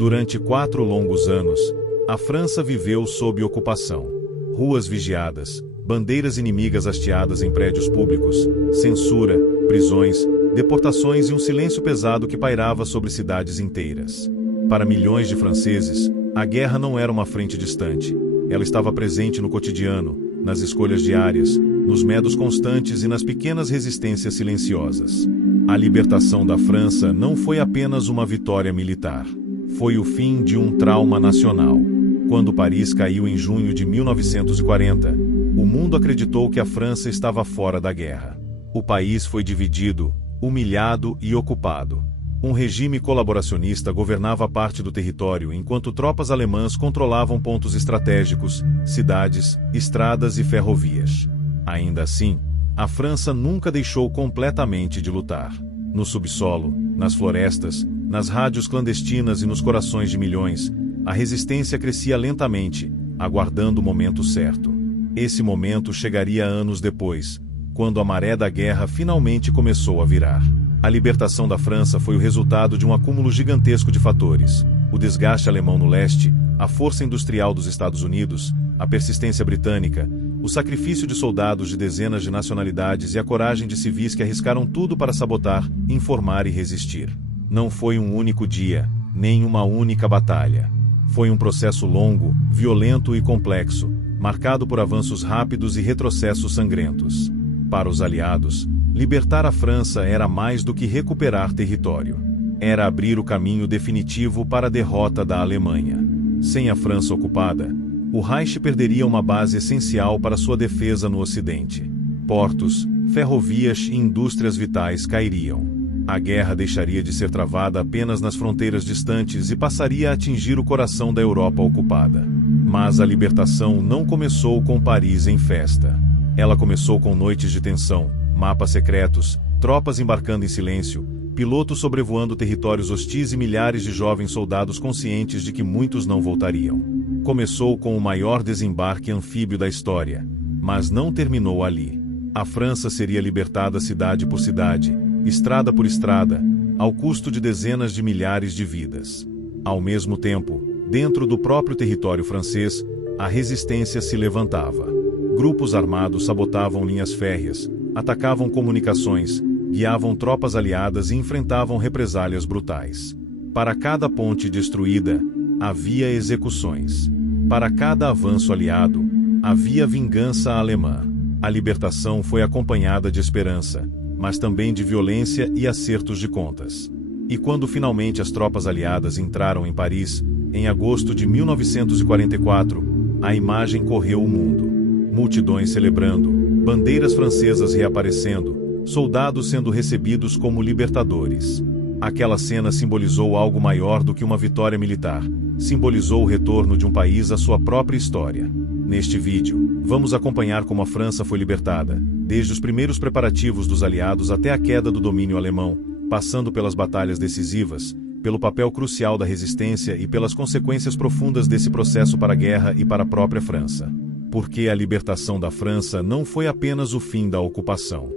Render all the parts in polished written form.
Durante 4 longos anos, a França viveu sob ocupação. Ruas vigiadas, bandeiras inimigas hasteadas em prédios públicos, censura, prisões, deportações e um silêncio pesado que pairava sobre cidades inteiras. Para milhões de franceses, a guerra não era uma frente distante. Ela estava presente no cotidiano, nas escolhas diárias, nos medos constantes e nas pequenas resistências silenciosas. A libertação da França não foi apenas uma vitória militar. Foi o fim de um trauma nacional. Quando Paris caiu em junho de 1940, o mundo acreditou que a França estava fora da guerra. O país foi dividido, humilhado e ocupado. Um regime colaboracionista governava parte do território enquanto tropas alemãs controlavam pontos estratégicos, cidades, estradas e ferrovias. Ainda assim, a França nunca deixou completamente de lutar. No subsolo, nas florestas, nas rádios clandestinas e nos corações de milhões, a resistência crescia lentamente, aguardando o momento certo. Esse momento chegaria anos depois, quando a maré da guerra finalmente começou a virar. A libertação da França foi o resultado de um acúmulo gigantesco de fatores: o desgaste alemão no leste, a força industrial dos Estados Unidos, a persistência britânica, o sacrifício de soldados de dezenas de nacionalidades e a coragem de civis que arriscaram tudo para sabotar, informar e resistir. Não foi um único dia, nem uma única batalha. Foi um processo longo, violento e complexo, marcado por avanços rápidos e retrocessos sangrentos. Para os aliados, libertar a França era mais do que recuperar território. Era abrir o caminho definitivo para a derrota da Alemanha. Sem a França ocupada, o Reich perderia uma base essencial para sua defesa no Ocidente. Portos, ferrovias e indústrias vitais cairiam. A guerra deixaria de ser travada apenas nas fronteiras distantes e passaria a atingir o coração da Europa ocupada. Mas a libertação não começou com Paris em festa. Ela começou com noites de tensão, mapas secretos, tropas embarcando em silêncio, pilotos sobrevoando territórios hostis e milhares de jovens soldados conscientes de que muitos não voltariam. Começou com o maior desembarque anfíbio da história, mas não terminou ali. A França seria libertada cidade por cidade, estrada por estrada, ao custo de dezenas de milhares de vidas. Ao mesmo tempo, dentro do próprio território francês, a resistência se levantava. Grupos armados sabotavam linhas férreas, atacavam comunicações, guiavam tropas aliadas e enfrentavam represálias brutais. Para cada ponte destruída, havia execuções. Para cada avanço aliado, havia vingança alemã. A libertação foi acompanhada de esperança, mas também de violência e acertos de contas. E quando finalmente as tropas aliadas entraram em Paris, em agosto de 1944, a imagem correu o mundo. Multidões celebrando, bandeiras francesas reaparecendo, soldados sendo recebidos como libertadores. Aquela cena simbolizou algo maior do que uma vitória militar. Simbolizou o retorno de um país à sua própria história. Neste vídeo, vamos acompanhar como a França foi libertada, desde os primeiros preparativos dos aliados até a queda do domínio alemão, passando pelas batalhas decisivas, pelo papel crucial da resistência e pelas consequências profundas desse processo para a guerra e para a própria França. Porque a libertação da França não foi apenas o fim da ocupação.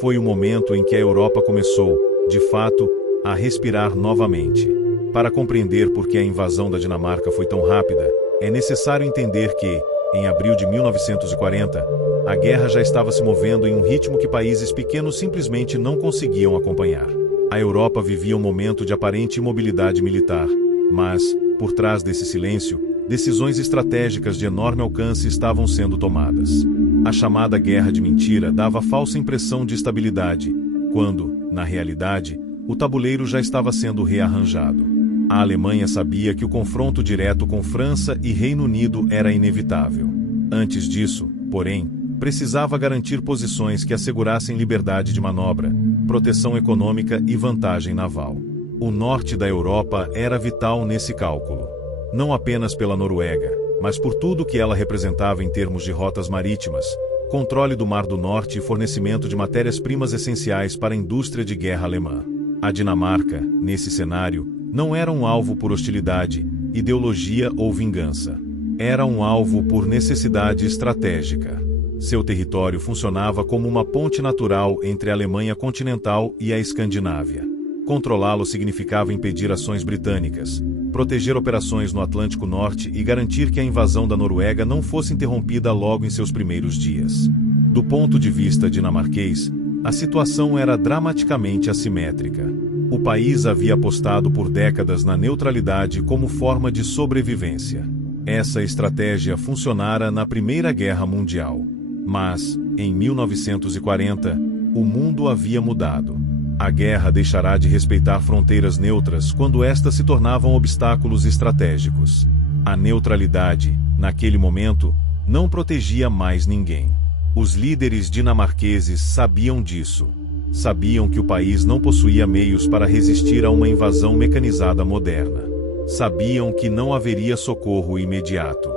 Foi o momento em que a Europa começou, de fato, a respirar novamente. Para compreender por que a invasão da Dinamarca foi tão rápida, é necessário entender que, em abril de 1940, a guerra já estava se movendo em um ritmo que países pequenos simplesmente não conseguiam acompanhar. A Europa vivia um momento de aparente imobilidade militar, mas, por trás desse silêncio, decisões estratégicas de enorme alcance estavam sendo tomadas. A chamada guerra de mentira dava falsa impressão de estabilidade, quando, na realidade, o tabuleiro já estava sendo rearranjado. A Alemanha sabia que o confronto direto com França e Reino Unido era inevitável. Antes disso, porém, precisava garantir posições que assegurassem liberdade de manobra, proteção econômica e vantagem naval. O norte da Europa era vital nesse cálculo. Não apenas pela Noruega, mas por tudo que ela representava em termos de rotas marítimas, controle do Mar do Norte e fornecimento de matérias-primas essenciais para a indústria de guerra alemã. A Dinamarca, nesse cenário, não era um alvo por hostilidade, ideologia ou vingança. Era um alvo por necessidade estratégica. Seu território funcionava como uma ponte natural entre a Alemanha continental e a Escandinávia. Controlá-lo significava impedir ações britânicas, proteger operações no Atlântico Norte e garantir que a invasão da Noruega não fosse interrompida logo em seus primeiros dias. Do ponto de vista dinamarquês, a situação era dramaticamente assimétrica. O país havia apostado por décadas na neutralidade como forma de sobrevivência. Essa estratégia funcionara na Primeira Guerra Mundial. Mas, em 1940, o mundo havia mudado. A guerra deixará de respeitar fronteiras neutras quando estas se tornavam obstáculos estratégicos. A neutralidade, naquele momento, não protegia mais ninguém. Os líderes dinamarqueses sabiam disso. Sabiam que o país não possuía meios para resistir a uma invasão mecanizada moderna. Sabiam que não haveria socorro imediato.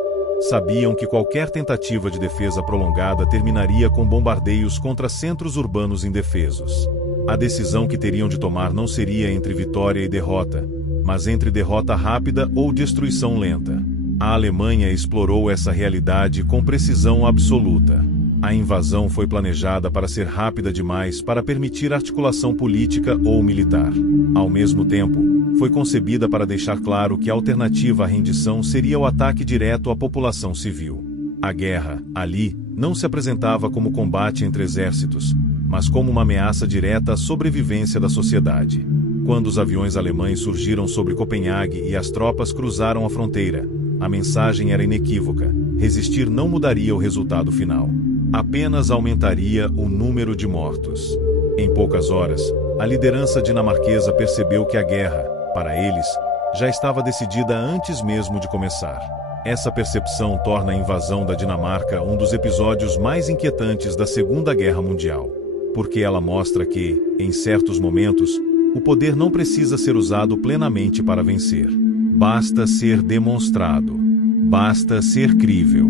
Sabiam que qualquer tentativa de defesa prolongada terminaria com bombardeios contra centros urbanos indefesos. A decisão que teriam de tomar não seria entre vitória e derrota, mas entre derrota rápida ou destruição lenta. A Alemanha explorou essa realidade com precisão absoluta. A invasão foi planejada para ser rápida demais para permitir articulação política ou militar. Ao mesmo tempo, foi concebida para deixar claro que a alternativa à rendição seria o ataque direto à população civil. A guerra, ali, não se apresentava como combate entre exércitos, mas como uma ameaça direta à sobrevivência da sociedade. Quando os aviões alemães surgiram sobre Copenhague e as tropas cruzaram a fronteira, a mensagem era inequívoca: resistir não mudaria o resultado final. Apenas aumentaria o número de mortos. Em poucas horas, a liderança dinamarquesa percebeu que a guerra, para eles, já estava decidida antes mesmo de começar. Essa percepção torna a invasão da Dinamarca um dos episódios mais inquietantes da Segunda Guerra Mundial, porque ela mostra que, em certos momentos, o poder não precisa ser usado plenamente para vencer. Basta ser demonstrado. Basta ser crível.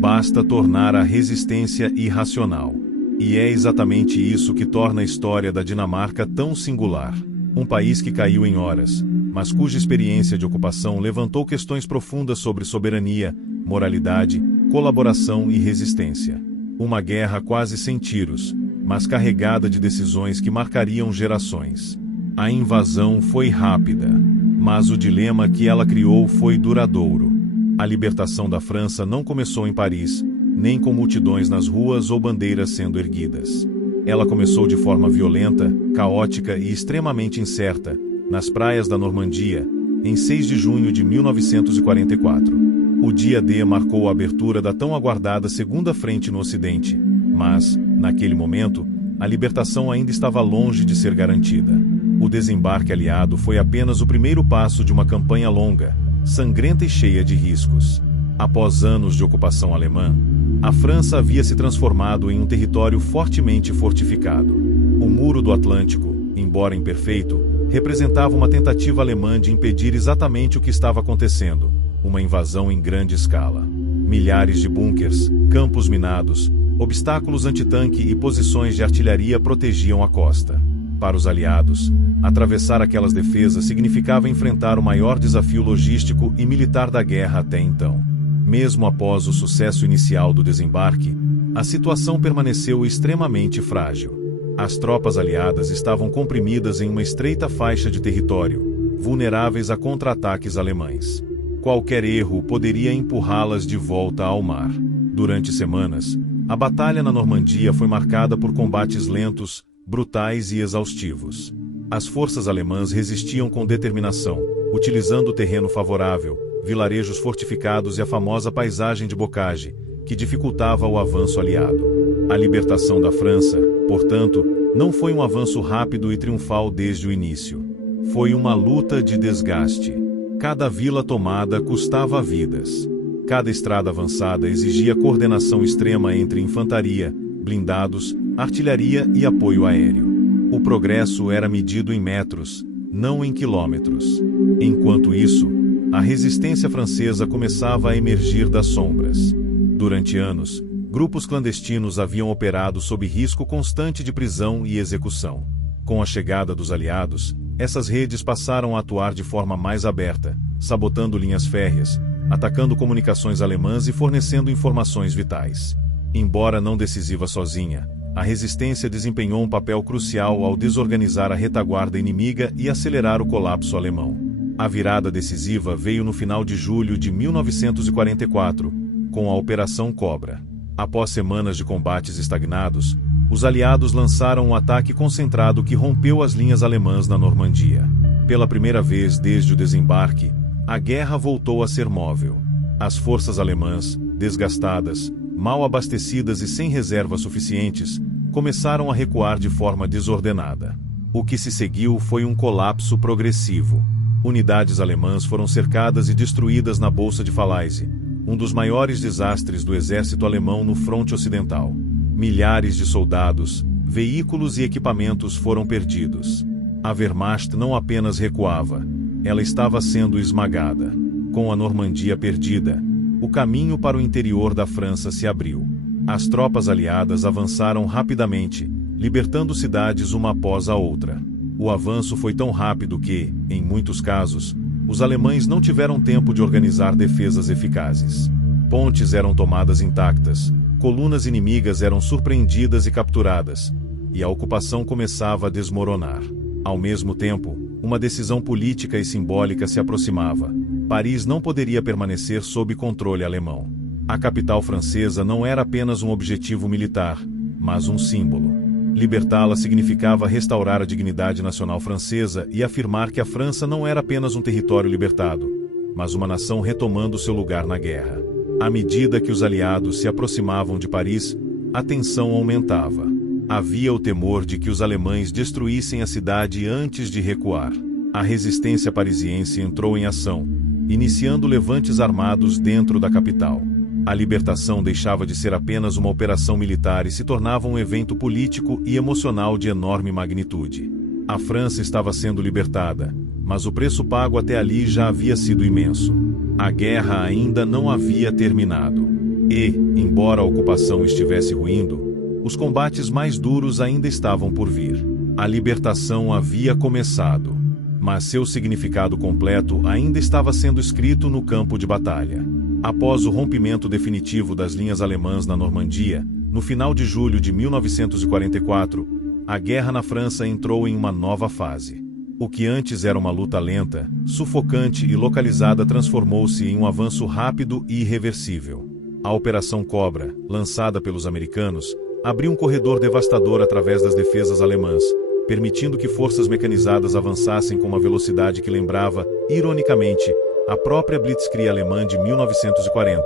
Basta tornar a resistência irracional. E é exatamente isso que torna a história da Dinamarca tão singular. Um país que caiu em horas, mas cuja experiência de ocupação levantou questões profundas sobre soberania, moralidade, colaboração e resistência. Uma guerra quase sem tiros, mas carregada de decisões que marcariam gerações. A invasão foi rápida, mas o dilema que ela criou foi duradouro. A libertação da França não começou em Paris, nem com multidões nas ruas ou bandeiras sendo erguidas. Ela começou de forma violenta, caótica e extremamente incerta, nas praias da Normandia, em 6 de junho de 1944. O dia D marcou a abertura da tão aguardada Segunda Frente no Ocidente, mas, naquele momento, a libertação ainda estava longe de ser garantida. O desembarque aliado foi apenas o primeiro passo de uma campanha longa, sangrenta e cheia de riscos. Após anos de ocupação alemã, a França havia se transformado em um território fortemente fortificado. O Muro do Atlântico, embora imperfeito, representava uma tentativa alemã de impedir exatamente o que estava acontecendo, uma invasão em grande escala. Milhares de bunkers, campos minados, obstáculos antitanque e posições de artilharia protegiam a costa. Para os aliados, atravessar aquelas defesas significava enfrentar o maior desafio logístico e militar da guerra até então. Mesmo após o sucesso inicial do desembarque, a situação permaneceu extremamente frágil. As tropas aliadas estavam comprimidas em uma estreita faixa de território, vulneráveis a contra-ataques alemães. Qualquer erro poderia empurrá-las de volta ao mar. Durante semanas, a batalha na Normandia foi marcada por combates lentos, brutais e exaustivos. As forças alemãs resistiam com determinação, utilizando o terreno favorável, vilarejos fortificados e a famosa paisagem de bocage, que dificultava o avanço aliado. A libertação da França, portanto, não foi um avanço rápido e triunfal desde o início. Foi uma luta de desgaste. Cada vila tomada custava vidas. Cada estrada avançada exigia coordenação extrema entre infantaria, blindados, artilharia e apoio aéreo. O progresso era medido em metros, não em quilômetros. Enquanto isso, a resistência francesa começava a emergir das sombras. Durante anos, grupos clandestinos haviam operado sob risco constante de prisão e execução. Com a chegada dos aliados, essas redes passaram a atuar de forma mais aberta, sabotando linhas férreas, atacando comunicações alemãs e fornecendo informações vitais. Embora não decisiva sozinha, a resistência desempenhou um papel crucial ao desorganizar a retaguarda inimiga e acelerar o colapso alemão. A virada decisiva veio no final de julho de 1944, com a Operação Cobra. Após semanas de combates estagnados, os aliados lançaram um ataque concentrado que rompeu as linhas alemãs na Normandia. Pela primeira vez desde o desembarque, a guerra voltou a ser móvel. As forças alemãs, desgastadas, mal abastecidas e sem reservas suficientes, começaram a recuar de forma desordenada. O que se seguiu foi um colapso progressivo. Unidades alemãs foram cercadas e destruídas na Bolsa de Falaise, um dos maiores desastres do exército alemão no fronte ocidental. Milhares de soldados, veículos e equipamentos foram perdidos. A Wehrmacht não apenas recuava, ela estava sendo esmagada. Com a Normandia perdida, o caminho para o interior da França se abriu. As tropas aliadas avançaram rapidamente, libertando cidades uma após a outra. O avanço foi tão rápido que, em muitos casos, os alemães não tiveram tempo de organizar defesas eficazes. Pontes eram tomadas intactas, colunas inimigas eram surpreendidas e capturadas, e a ocupação começava a desmoronar. Ao mesmo tempo, uma decisão política e simbólica se aproximava. Paris não poderia permanecer sob controle alemão. A capital francesa não era apenas um objetivo militar, mas um símbolo. Libertá-la significava restaurar a dignidade nacional francesa e afirmar que a França não era apenas um território libertado, mas uma nação retomando seu lugar na guerra. À medida que os aliados se aproximavam de Paris, a tensão aumentava. Havia o temor de que os alemães destruíssem a cidade antes de recuar. A resistência parisiense entrou em ação, iniciando levantes armados dentro da capital. A libertação deixava de ser apenas uma operação militar e se tornava um evento político e emocional de enorme magnitude. A França estava sendo libertada, mas o preço pago até ali já havia sido imenso. A guerra ainda não havia terminado. E, embora a ocupação estivesse ruindo, os combates mais duros ainda estavam por vir. A libertação havia começado, mas seu significado completo ainda estava sendo escrito no campo de batalha. Após o rompimento definitivo das linhas alemãs na Normandia, no final de julho de 1944, a guerra na França entrou em uma nova fase. O que antes era uma luta lenta, sufocante e localizada transformou-se em um avanço rápido e irreversível. A Operação Cobra, lançada pelos americanos, abriu um corredor devastador através das defesas alemãs, permitindo que forças mecanizadas avançassem com uma velocidade que lembrava, ironicamente, a própria Blitzkrieg alemã de 1940,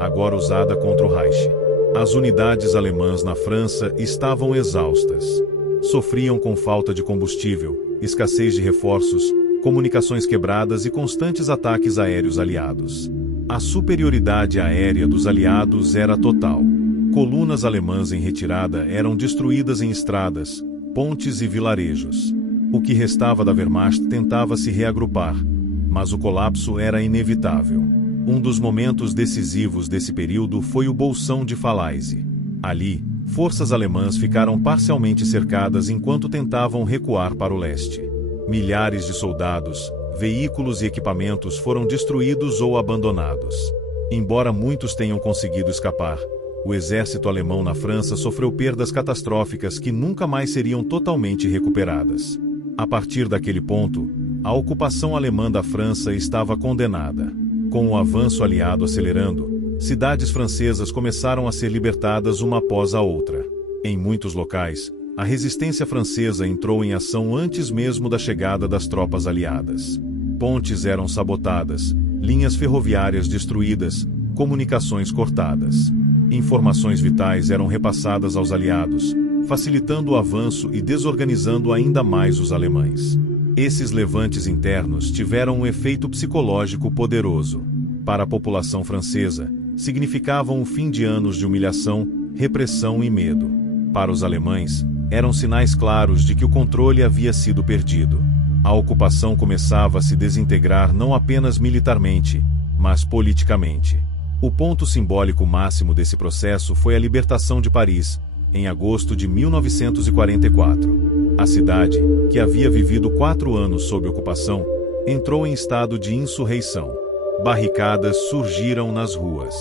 agora usada contra o Reich. As unidades alemãs na França estavam exaustas. Sofriam com falta de combustível, escassez de reforços, comunicações quebradas e constantes ataques aéreos aliados. A superioridade aérea dos aliados era total. Colunas alemãs em retirada eram destruídas em estradas, pontes e vilarejos. O que restava da Wehrmacht tentava se reagrupar, mas o colapso era inevitável. Um dos momentos decisivos desse período foi o Bolsão de Falaise. Ali, forças alemãs ficaram parcialmente cercadas enquanto tentavam recuar para o leste. Milhares de soldados, veículos e equipamentos foram destruídos ou abandonados. Embora muitos tenham conseguido escapar, o exército alemão na França sofreu perdas catastróficas que nunca mais seriam totalmente recuperadas. A partir daquele ponto, a ocupação alemã da França estava condenada. Com o avanço aliado acelerando, cidades francesas começaram a ser libertadas uma após a outra. Em muitos locais, a resistência francesa entrou em ação antes mesmo da chegada das tropas aliadas. Pontes eram sabotadas, linhas ferroviárias destruídas, comunicações cortadas. Informações vitais eram repassadas aos aliados, facilitando o avanço e desorganizando ainda mais os alemães. Esses levantes internos tiveram um efeito psicológico poderoso. Para a população francesa, significavam o fim de anos de humilhação, repressão e medo. Para os alemães, eram sinais claros de que o controle havia sido perdido. A ocupação começava a se desintegrar não apenas militarmente, mas politicamente. O ponto simbólico máximo desse processo foi a libertação de Paris, em agosto de 1944. A cidade, que havia vivido 4 anos sob ocupação, entrou em estado de insurreição. Barricadas surgiram nas ruas.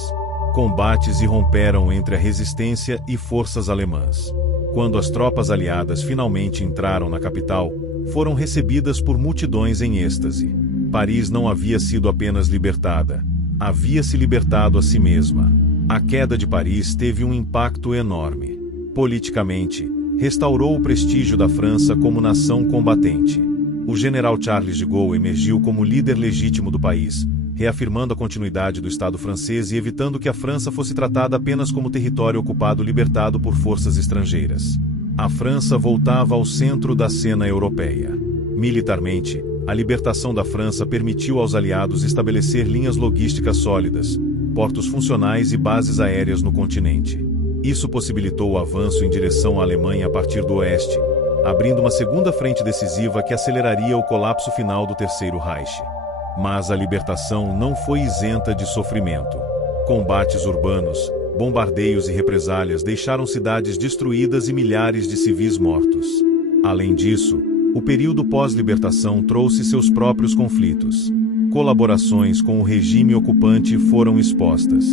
Combates irromperam entre a resistência e forças alemãs. Quando as tropas aliadas finalmente entraram na capital, foram recebidas por multidões em êxtase. Paris não havia sido apenas libertada, havia se libertado a si mesma. A queda de Paris teve um impacto enorme. Politicamente, restaurou o prestígio da França como nação combatente. O general Charles de Gaulle emergiu como líder legítimo do país, reafirmando a continuidade do Estado francês e evitando que a França fosse tratada apenas como território ocupado libertado por forças estrangeiras. A França voltava ao centro da cena europeia. Militarmente, a libertação da França permitiu aos aliados estabelecer linhas logísticas sólidas, portos funcionais e bases aéreas no continente. Isso possibilitou o avanço em direção à Alemanha a partir do oeste, abrindo uma segunda frente decisiva que aceleraria o colapso final do Terceiro Reich. Mas a libertação não foi isenta de sofrimento. Combates urbanos, bombardeios e represálias deixaram cidades destruídas e milhares de civis mortos. Além disso, o período pós-libertação trouxe seus próprios conflitos. Colaborações com o regime ocupante foram expostas.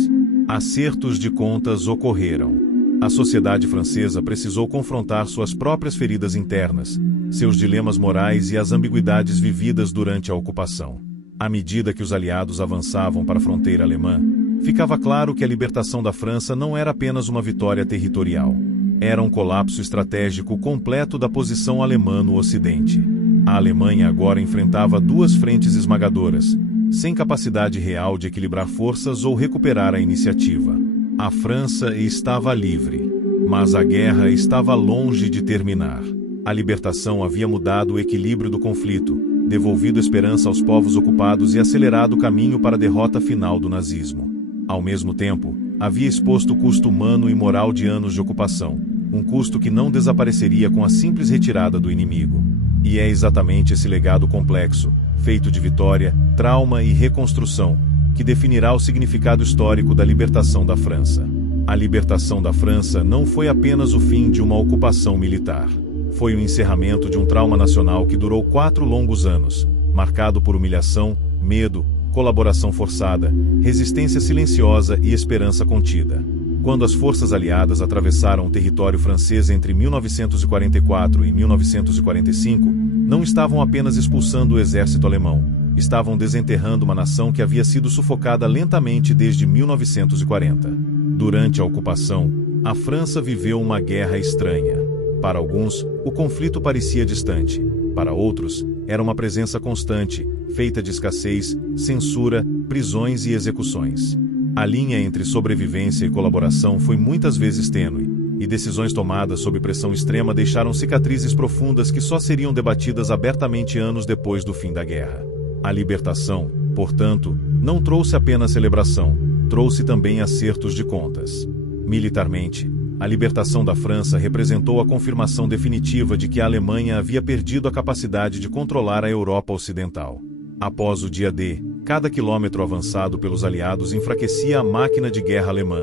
Acertos de contas ocorreram. A sociedade francesa precisou confrontar suas próprias feridas internas, seus dilemas morais e as ambiguidades vividas durante a ocupação. À medida que os aliados avançavam para a fronteira alemã, ficava claro que a libertação da França não era apenas uma vitória territorial. Era um colapso estratégico completo da posição alemã no Ocidente. A Alemanha agora enfrentava duas frentes esmagadoras, sem capacidade real de equilibrar forças ou recuperar a iniciativa. A França estava livre, mas a guerra estava longe de terminar. A libertação havia mudado o equilíbrio do conflito, devolvido esperança aos povos ocupados e acelerado o caminho para a derrota final do nazismo. Ao mesmo tempo, havia exposto o custo humano e moral de anos de ocupação, um custo que não desapareceria com a simples retirada do inimigo. E é exatamente esse legado complexo, feito de vitória, trauma e reconstrução, que definirá o significado histórico da libertação da França. A libertação da França não foi apenas o fim de uma ocupação militar. Foi o encerramento de um trauma nacional que durou 4 longos anos, marcado por humilhação, medo, colaboração forçada, resistência silenciosa e esperança contida. Quando as forças aliadas atravessaram o território francês entre 1944 e 1945, não estavam apenas expulsando o exército alemão, estavam desenterrando uma nação que havia sido sufocada lentamente desde 1940. Durante a ocupação, a França viveu uma guerra estranha. Para alguns, o conflito parecia distante. Para outros, era uma presença constante, feita de escassez, censura, prisões e execuções. A linha entre sobrevivência e colaboração foi muitas vezes tênue, e decisões tomadas sob pressão extrema deixaram cicatrizes profundas que só seriam debatidas abertamente anos depois do fim da guerra. A libertação, portanto, não trouxe apenas celebração, trouxe também acertos de contas. Militarmente, a libertação da França representou a confirmação definitiva de que a Alemanha havia perdido a capacidade de controlar a Europa Ocidental. Após o dia D, cada quilômetro avançado pelos aliados enfraquecia a máquina de guerra alemã,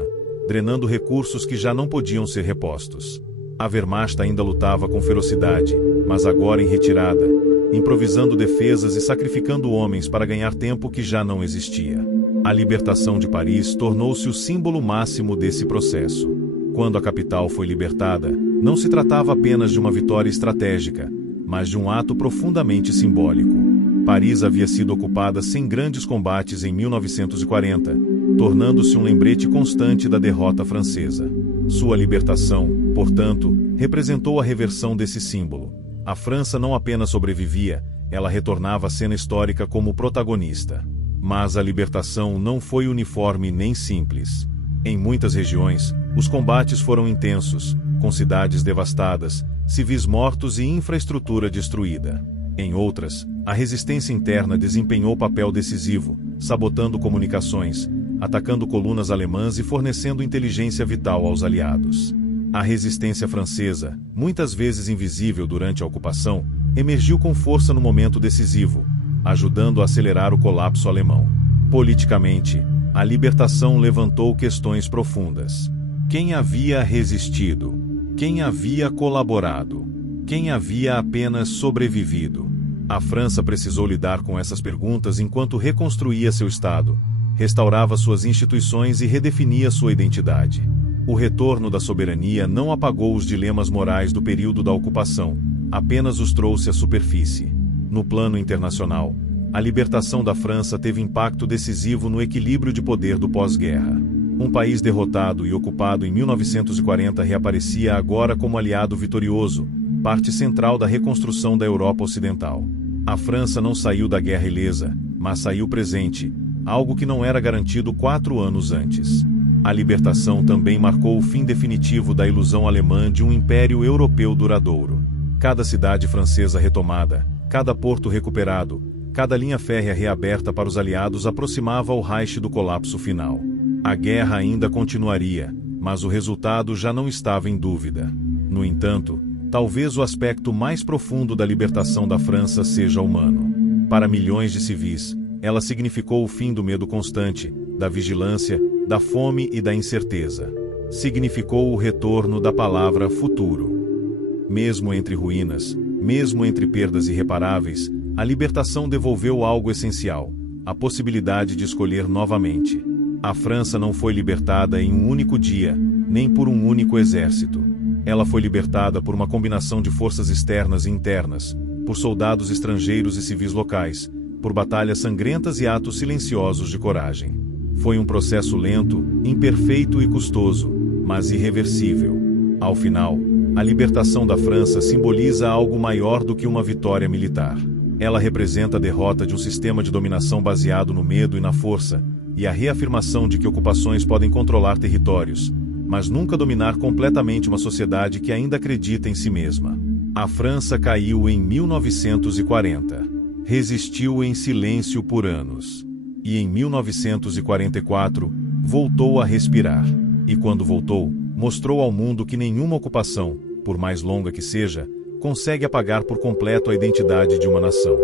drenando recursos que já não podiam ser repostos. A Wehrmacht ainda lutava com ferocidade, mas agora em retirada, improvisando defesas e sacrificando homens para ganhar tempo que já não existia. A libertação de Paris tornou-se o símbolo máximo desse processo. Quando a capital foi libertada, não se tratava apenas de uma vitória estratégica, mas de um ato profundamente simbólico. Paris havia sido ocupada sem grandes combates em 1940, tornando-se um lembrete constante da derrota francesa. Sua libertação, portanto, representou a reversão desse símbolo. A França não apenas sobrevivia, ela retornava à cena histórica como protagonista. Mas a libertação não foi uniforme nem simples. Em muitas regiões, os combates foram intensos, com cidades devastadas, civis mortos e infraestrutura destruída. Em outras, a resistência interna desempenhou papel decisivo, sabotando comunicações, atacando colunas alemãs e fornecendo inteligência vital aos aliados. A resistência francesa, muitas vezes invisível durante a ocupação, emergiu com força no momento decisivo, ajudando a acelerar o colapso alemão. Politicamente, a libertação levantou questões profundas. Quem havia resistido? Quem havia colaborado? Quem havia apenas sobrevivido? A França precisou lidar com essas perguntas enquanto reconstruía seu Estado, restaurava suas instituições e redefinia sua identidade. O retorno da soberania não apagou os dilemas morais do período da ocupação, apenas os trouxe à superfície. No plano internacional, a libertação da França teve impacto decisivo no equilíbrio de poder do pós-guerra. Um país derrotado e ocupado em 1940 reaparecia agora como aliado vitorioso, parte central da reconstrução da Europa Ocidental. A França não saiu da guerra ilesa, mas saiu presente, algo que não era garantido 4 anos antes. A libertação também marcou o fim definitivo da ilusão alemã de um império europeu duradouro. Cada cidade francesa retomada, cada porto recuperado, cada linha férrea reaberta para os aliados aproximava o Reich do colapso final. A guerra ainda continuaria, mas o resultado já não estava em dúvida. No entanto, talvez o aspecto mais profundo da libertação da França seja humano. Para milhões de civis, ela significou o fim do medo constante, da vigilância, da fome e da incerteza. Significou o retorno da palavra futuro. Mesmo entre ruínas, mesmo entre perdas irreparáveis, a libertação devolveu algo essencial: a possibilidade de escolher novamente. A França não foi libertada em um único dia, nem por um único exército. Ela foi libertada por uma combinação de forças externas e internas, por soldados estrangeiros e civis locais, por batalhas sangrentas e atos silenciosos de coragem. Foi um processo lento, imperfeito e custoso, mas irreversível. Ao final, a libertação da França simboliza algo maior do que uma vitória militar. Ela representa a derrota de um sistema de dominação baseado no medo e na força, e a reafirmação de que ocupações podem controlar territórios, mas nunca dominar completamente uma sociedade que ainda acredita em si mesma. A França caiu em 1940. Resistiu em silêncio por anos. E em 1944, voltou a respirar. E quando voltou, mostrou ao mundo que nenhuma ocupação, por mais longa que seja, consegue apagar por completo a identidade de uma nação.